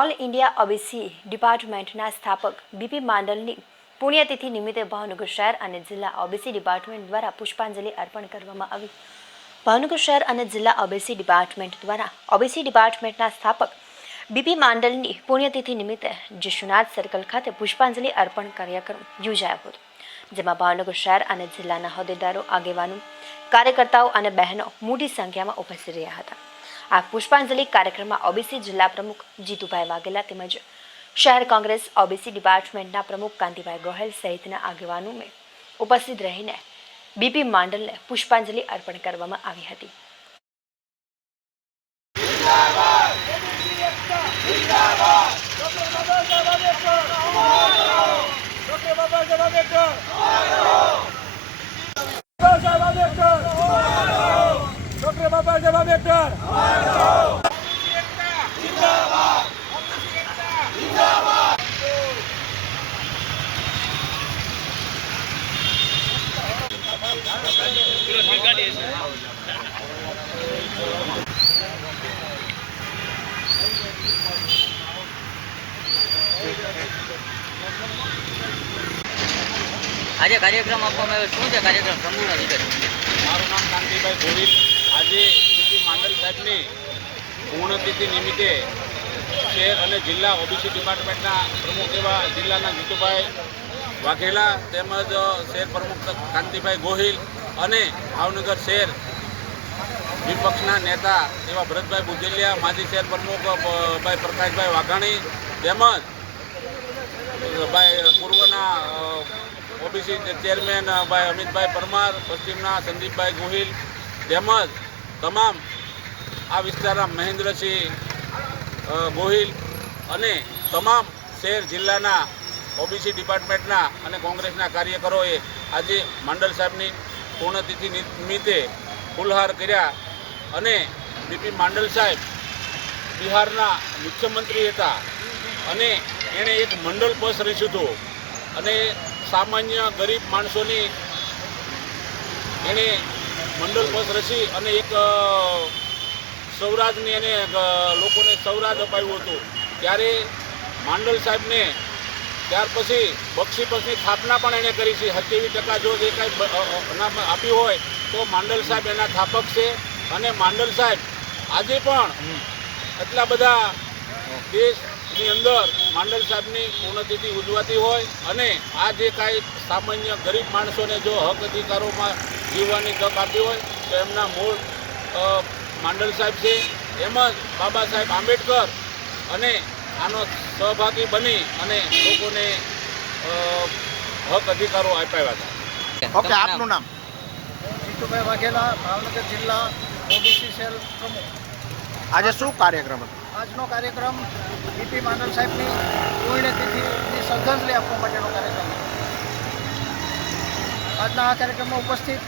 All India OBC ડિપાર્ટમેન્ટના સ્થાપક BP માંડલની પુણ્યતિથિ નિમિત્તે ભાવનગર શહેર અને જિલ્લા ઓબીસી ડિપાર્ટમેન્ટ દ્વારા પુષ્પાંજલિ અર્પણ કરવામાં આવી। ભાવનગર શહેર અને જિલ્લા ઓબીસી ડિપાર્ટમેન્ટ દ્વારા ઓબીસી ડિપાર્ટમેન્ટના સ્થાપક બીપી માંડલની પુણ્યતિથિ નિમિત્તે જશુનાથ સર્કલ ખાતે પુષ્પાંજલિ અર્પણ કાર્યક્રમ યોજાયો હતો, જેમાં ભાવનગર શહેર અને જિલ્લાના હોદ્દેદારો, આગેવાનો, કાર્યકર્તાઓ અને બહેનો મોટી સંખ્યામાં ઉપસ્થિત રહ્યા હતા। આ પુષ્પાંજલિ કાર્યક્રમમાં ઓબીસી જિલ્લા પ્રમુખ જીતુભાઈ વાઘેલા તેમજ શહેર કોંગ્રેસ ઓબીસી ડિપાર્ટમેન્ટના પ્રમુખ કાંતિભાઈ ગોહેલ સહિતના આગેવાનોએ ઉપસ્થિત રહીને બીપી માંડલને પુષ્પાંજલિ અર્પણ કરવામાં આવી હતી। આજે કાર્યક્રમ આપવામાં આવ્યો શું છે? કાર્યક્રમ સંપૂર્ણ વિગત। મારું નામ કાંતિભાઈ ગોહિલ। આજે બીપી માંડલ સાહેબની પૂર્ણતિથિ નિમિત્તે શહેર અને જિલ્લા ઓબીસી ડિપાર્ટમેન્ટના પ્રમુખ એવા જિલ્લાના જીતુભાઈ વાઘેલા તેમજ શહેર પ્રમુખ કાંતિભાઈ ગોહિલ અને ભાવનગર શહેર વિપક્ષના નેતા એવા ભરતભાઈ બુધેલિયા, માજી શહેર પ્રમુખ ભાઈ પ્રકાશભાઈ વાઘાણી તેમજ ભાઈ પૂર્વના ઓબીસી ચેરમેન ભાઈ અમિતભાઈ પરમાર, પશ્ચિમના સંદીપભાઈ ગોહિલ તેમજ તમામ આ વિસ્તારના મહેન્દ્રસિંહ ગોહિલ અને તમામ શહેર જિલ્લાના ઓબીસી ડિપાર્ટમેન્ટના અને કોંગ્રેસના કાર્યકરોએ આજે માંડલ સાહેબની પૂર્ણતિથિ નિમિત્તે ફૂલહાર કર્યા અને બીપી માંડલ સાહેબ બિહારના મુખ્યમંત્રી હતા અને એણે એક મંડળ પક્ષ રચ્યું હતું અને સામાન્ય ગરીબ માણસોની એણે મંડળ પક્ષ રચી અને એક સૌરાજની એને લોકોને સૌરાજ અપાવ્યું હતું। ત્યારે માંડલ સાહેબને ત્યાર પછી બક્ષી પક્ષની સ્થાપના પણ એણે કરી છે। 27% જો જે કાંઈ અનામ આપ્યું હોય તો માંડલ સાહેબ એના સ્થાપક છે અને માંડલ સાહેબ આજે પણ એટલા બધા દેશની અંદર માંડલ સાહેબની પૂર્ણતિથિ ઉજવાતી હોય અને આ જે કાંઈ સામાન્ય ગરીબ માણસોને જો હક અધિકારોમાં જીવવાની તક આપી હોય તો એમના મૂળ માંડલ સાહેબ છે। એમ જ બાબા સાહેબ આંબેડકર અને આનો સહભાગી બની અને લોકોને હક અધિકારો આપ્યા હતા। ઓકે, આપનું નામ? જીતુભાઈ વાઘેલા, ભાવનગર જિલ્લા ઓબીસી સેલ પ્રમુખ। આજે શું કાર્યક્રમ હતો? આજનો કાર્યક્રમ બીપી માંડલ સાહેબની પુણ્યતિથિની શ્રદ્ધાંજલિ આપવા માટેનો કાર્યક્રમ હતો। આજના આ કાર્યક્રમમાં ઉપસ્થિત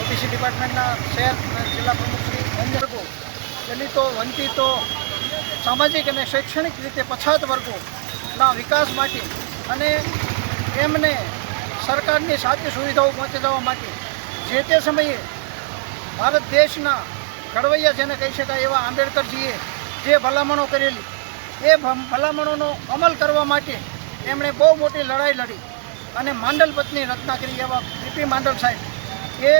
ઓબીસી ડિપાર્ટમેન્ટના શહેર અને જિલ્લા પ્રમુખ શ્રી વર્ગો, દલિતો, વંચિતો, સામાજિક અને શૈક્ષણિક રીતે પછાત વર્ગોના વિકાસ માટે અને એમને સરકારની સાચી સુવિધાઓ પહોંચાડવા માટે જે તે સમયે ભારત દેશના ઘડવૈયા જેને કહી શકાય એવા આંબેડકરજીએ જે ભલામણો કરેલી એ ભલામણોનો અમલ કરવા માટે એમણે બહુ મોટી લડાઈ લડી અને માંડલ પથની રચના કરી એવા બીપી માંડલ સાહેબ એ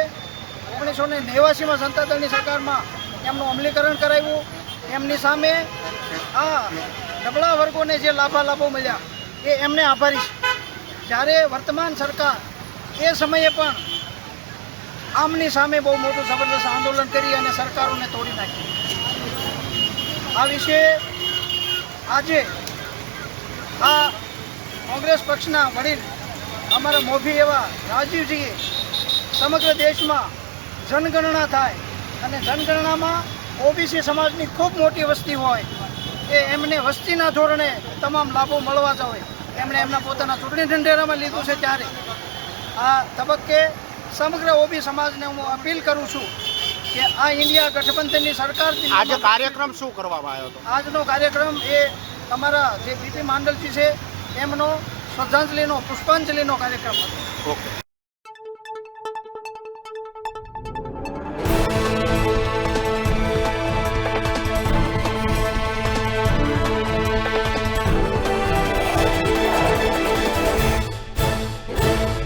1989માં જનતા દળની સરકારમાં એમનું અમલીકરણ કરાવ્યું। એમની સામે આ નબળા વર્ગોને જે લાભો મળ્યા એ એમને આભારી છે। જ્યારે વર્તમાન સરકાર એ સમયે પણ આમની સામે બહુ મોટું જબરદસ્ત આંદોલન કરી અને સરકારોને તોડી નાખી। આ વિશે આજે આ કોંગ્રેસ પક્ષના વડીલ અમારા મોભી એવા રાજીવજીએ સમગ્ર દેશમાં જનગણના થાય અને જનગણનામાં ઓબીસી સમાજની ખૂબ મોટી વસ્તી હોય એ એમને વસ્તીના ધોરણે તમામ લાભો મળવા જોઈએ એમણે એમના પોતાના ચૂંટણી ઢંઢેરામાં લીધું છે। ત્યારે આ તબક્કે સમગ્ર ઓબી સમાજને હું અપીલ કરું છું કે આ ઇન્ડિયા ગઠબંધનની સરકાર આજે કાર્યક્રમ શું કરવામાં આવ્યો હતો? આજનો કાર્યક્રમ એ અમારા જે બીપી માંડલજી છે એમનો શ્રદ્ધાંજલિનો પુષ્પાંજલિનો કાર્યક્રમ હતો। ઓકે।